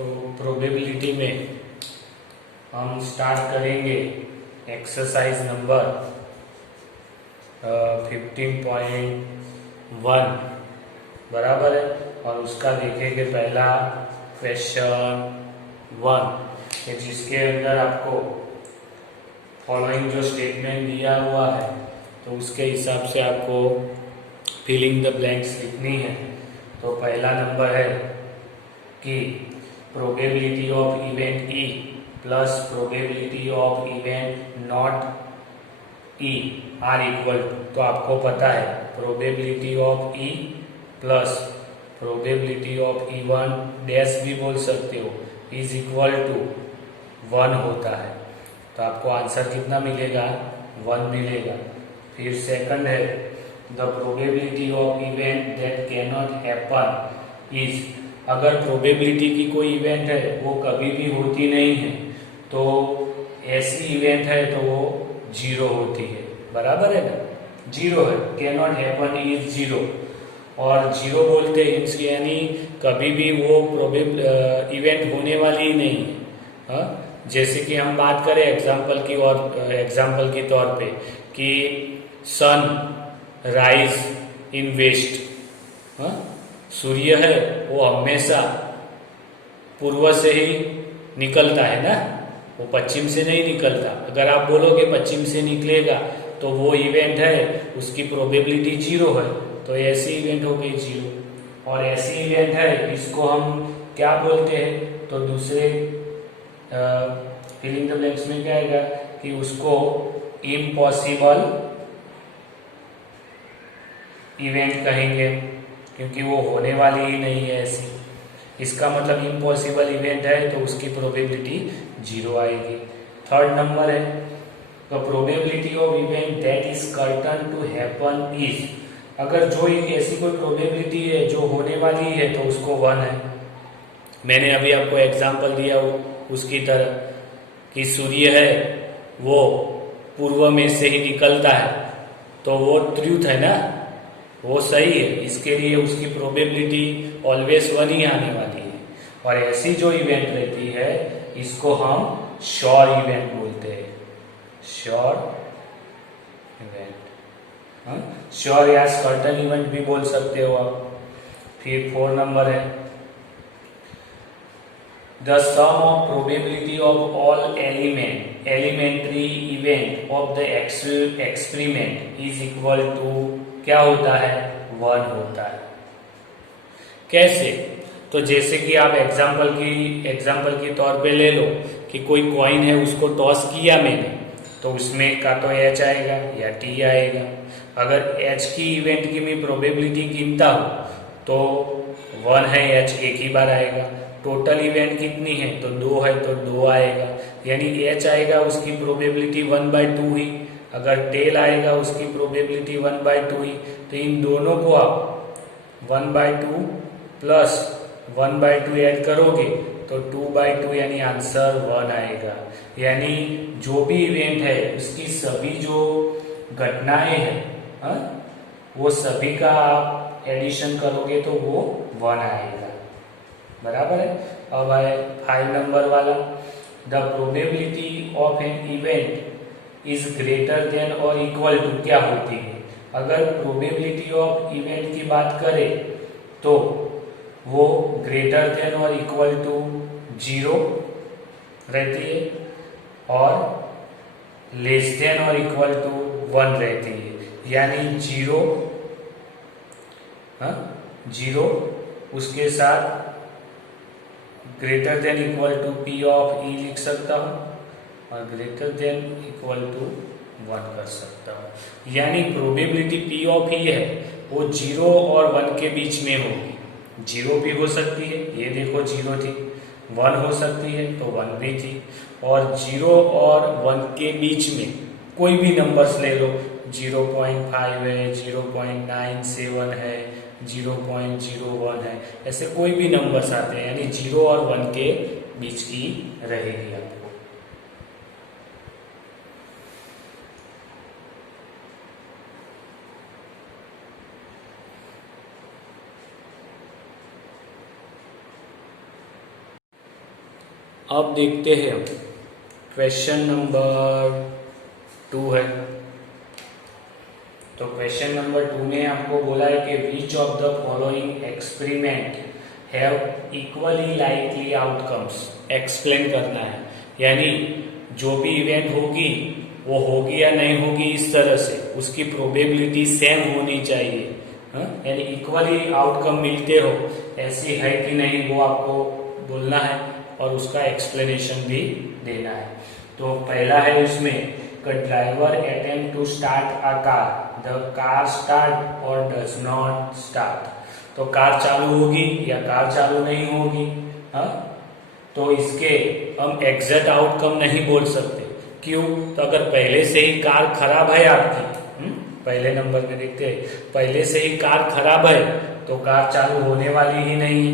तो प्रोबेबिलिटी में हम स्टार्ट करेंगे एक्सरसाइज नंबर 15.1 बराबर है। और उसका देखेंगे पहला क्वेश्चन 1 जिसके अंदर आपको फॉलोइंग जो स्टेटमेंट दिया हुआ है तो उसके हिसाब से आपको फिलिंग द ब्लैंक्स लिखनी है। तो पहला नंबर है कि probability of event E plus probability of event not E are equal to, तो आपको पता है probability of E plus probability of E1 dash भी बोल सकते हो इज इक्वल टू 1 होता है। तो आपको आंसर कितना मिलेगा? 1 मिलेगा। फिर सेकंड है the probability of event that can not happen is, अगर प्रोबेबिलिटी की कोई इवेंट है वो कभी भी होती नहीं है तो ऐसी इवेंट है तो वो 0 होती है, बराबर है ना? 0 है, कैन नॉट हैपन इज 0 और 0 बोलते हैं यानी कभी भी वो इवेंट होने वाली ही नहीं है। हाँ, जैसे कि हम बात करें एग्जाम्पल के तौर पे कि सन राइज इन वेस्ट, हाँ, सूर्य है वो हमेशा पूर्व से ही निकलता है ना, वो पश्चिम से नहीं निकलता। अगर आप बोलोगे पश्चिम से निकलेगा तो वो इवेंट है उसकी प्रोबेबिलिटी 0 है, तो ऐसी इवेंट हो गई 0। और ऐसी इवेंट है इसको हम क्या बोलते हैं? तो दूसरे फिलिंग द ब्लैंक्स में क्या आएगा कि उसको इम्पॉसिबल इवेंट कहेंगे क्योंकि वो होने वाली ही नहीं है ऐसी। इसका मतलब इम्पॉसिबल इवेंट है तो उसकी प्रोबेबिलिटी 0 आएगी। थर्ड नंबर है the probability of event that is certain to happen is, अगर जो एक ऐसी कोई प्रोबेबिलिटी है जो होने वाली है तो उसको 1 है। मैंने अभी आपको एग्जांपल दिया उसकी तरह कि सूर्य है वो पूर्व में से ही निकलता है तो वो ट्रूथ है ना, वो सही है, इसके लिए उसकी प्रोबेबिलिटी ऑलवेज 1 ही आने वाली है। और ऐसी जो इवेंट रहती है इसको हम श्योर इवेंट बोलते हैं, श्योर इवेंट। श्योर या सर्टेन इवेंट भी बोल सकते हो आप। फिर 4 नंबर है the sum of probability of all elementary event of the experiment is equal to, क्या होता है? 1 होता है। कैसे? तो जैसे कि आप एग्जाम्पल के तौर पे ले लो कि कोई कॉइन है उसको टॉस किया मैंने तो उसमें का तो H आएगा या T आएगा। अगर H की इवेंट की मैं प्रोबेबिलिटी गिनता हूँ तो 1 है, H एक ही बार आएगा। टोटल इवेंट कितनी है तो 2 है तो 2 आएगा, यानी H आएगा उसकी प्रोबेबिलिटी 1/2 ही। अगर टेल आएगा उसकी प्रोबेबिलिटी 1/2 ही। तो इन दोनों को आप 1/2 प्लस 1/2 ऐड करोगे तो 2/2 यानी आंसर 1 आएगा। यानी जो भी इवेंट है उसकी सभी जो घटनाएं हैं वो सभी का आप एडिशन करोगे तो वो 1 आएगा, बराबर है। अब है 5 नंबर वाला the probability of an event is greater than और इक्वल टू, क्या होती है? अगर प्रोबेबिलिटी ऑफ इवेंट की बात करें तो वो ग्रेटर देन और इक्वल टू 0 रहती है और लेस देन और इक्वल टू 1 रहती है। यानी 0 उसके साथ greater than equal to P of E लिख सकता हूँ और ग्रेटर देन इक्वल टू 1 कर सकता हूँ। यानी प्रोबेबिलिटी P ऑफ E है वो 0 और 1 के बीच में होगी। 0 भी हो सकती है, ये देखो 0 थी, 1 हो सकती है तो 1 भी थी, और 0 और 1 के बीच में कोई भी नंबर्स ले लो, 0.5 है, 0.97 है, 0.01 है, ऐसे कोई भी नंबर्स आते हैं, यानी 0 और 1 के बीच की रहेगी आपको। अब देखते हैं क्वेश्चन नंबर 2 है। तो क्वेश्चन नंबर 2 में आपको बोला है कि which of the following experiment have equally likely outcomes, explain करना है। यानी जो भी इवेंट होगी वो होगी या नहीं होगी इस तरह से, उसकी प्रोबेबिलिटी सेम होनी चाहिए, यानी इक्वली आउटकम मिलते हो ऐसी है कि नहीं वो आपको बोलना है और उसका एक्सप्लेनेशन भी देना है। तो पहला है इसमें कि driver attempt to start a car, the car start और डज नॉट स्टार्ट। तो कार चालू होगी या कार चालू नहीं होगी, तो इसके हम एग्जैक्ट आउटकम नहीं बोल सकते। क्यों? तो अगर पहले से ही कार खराब है आपकी, पहले नंबर में देखते हैं, पहले से ही कार खराब है तो कार चालू होने वाली ही नहीं है,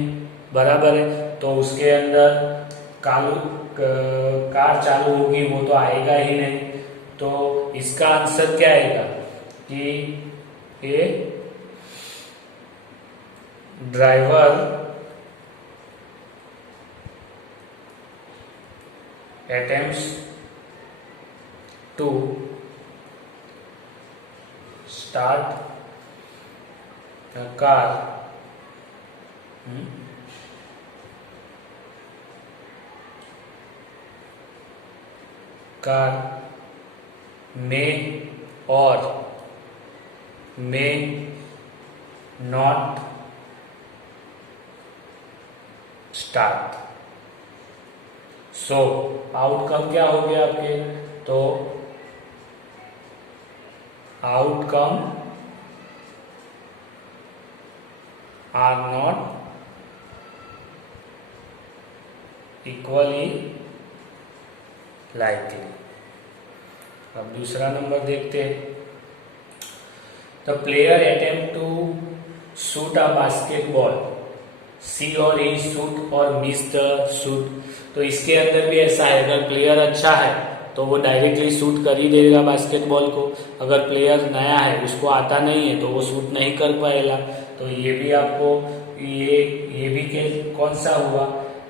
बराबर है। तो उसके अंदर कार चालू होगी वो तो आएगा ही नहीं। तो इसका आंसर क्या आएगा कि ये driver attempts to start a car may or may not start। So outcome क्या हो गया आपके? तो outcome are not equally likely. अब दूसरा नंबर देखते हैं। The player attempt to shoot a basketball, C और ई शूट और मिस द शूट। तो इसके अंदर भी ऐसा है, अगर प्लेयर अच्छा है तो वो डायरेक्टली शूट कर ही देगा बास्केटबॉल को। अगर प्लेयर नया है, उसको आता नहीं है, तो वो शूट नहीं कर पाएगा। तो ये भी आपको ये भी के कौन सा हुआ?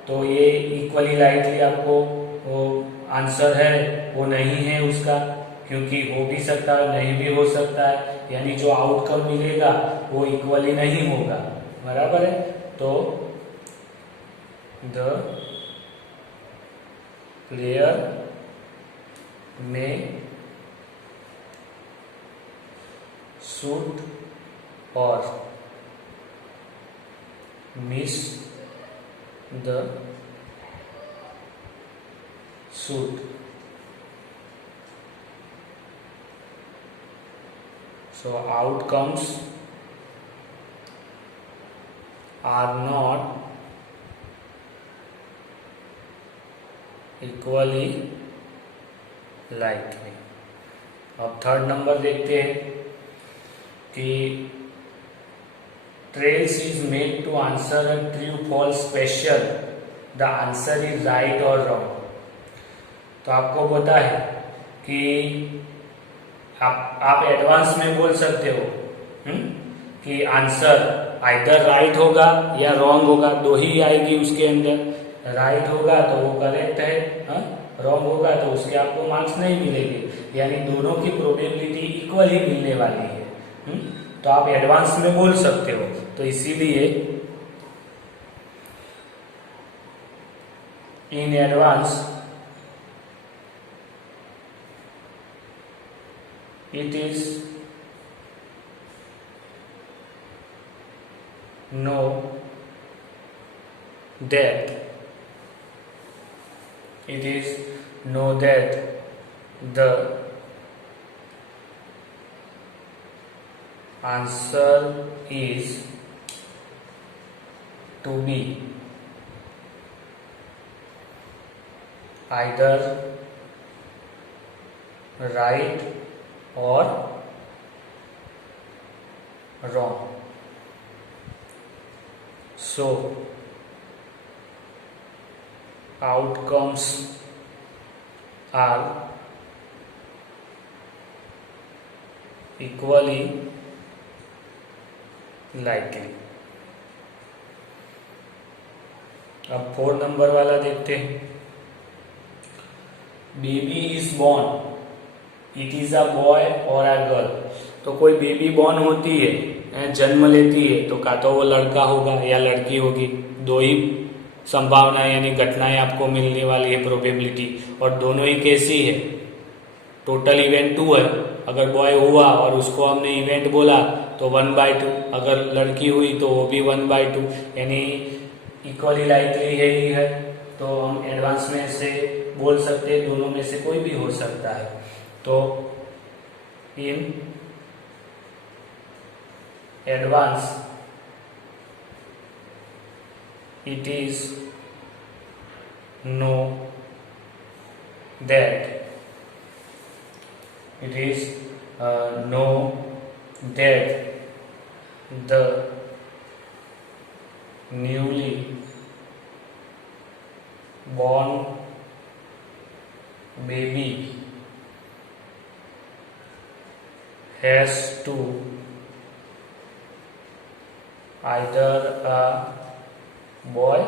तो ये इक्वली लाइकली आपको आंसर है वो नहीं है उसका, क्योंकि हो भी सकता है नहीं भी हो सकता है, यानी जो आउटकम मिलेगा वो इक्वली नहीं होगा, बराबर है। तो द प्लेयर में शूट और miss the shoot. So outcomes are not equally likely। अब थर्ड नंबर देखते हैं कि trials is made to answer a true false question, the answer is right और रॉन्ग। तो आपको पता है कि आप एडवांस में बोल सकते हो कि आंसर आइदर राइट होगा या रॉन्ग होगा, दो ही आएगी उसके अंदर। राइट होगा तो वो करेक्ट है, रॉन्ग होगा तो उसके आपको मार्क्स नहीं मिलेंगे, यानी दोनों की प्रोबेबिलिटी इक्वल ही मिलने वाली है। तो आप एडवांस में बोल सकते हो। तो इसीलिए in advance it is know that the answer is to be either right or wrong। So outcomes are equally likely। अब 4 नंबर वाला देखते हैं। Baby is born, it is a boy और अ गर्ल। तो कोई बेबी बॉर्न होती है, जन्म लेती है, तो का तो वो लड़का होगा या लड़की होगी। दो ही संभावनाएं यानी घटनाएं आपको मिलने वाली है, प्रोबेबिलिटी, और दोनों ही कैसी है, टोटल इवेंट 2 है। अगर बॉय हुआ और उसको हमने इवेंट बोला तो 1/2, अगर लड़की हुई तो वो भी 1/2, यानी इक्वली लाइकली है ही है। तो हम एडवांस में से बोल सकते हैं दोनों में से कोई भी हो सकता है। तो in advance it is know that know that the newly born baby has to either a boy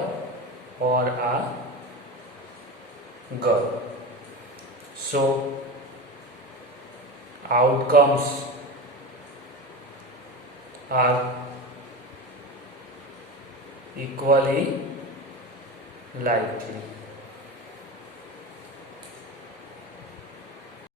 or a girl. So outcomes are equally likely.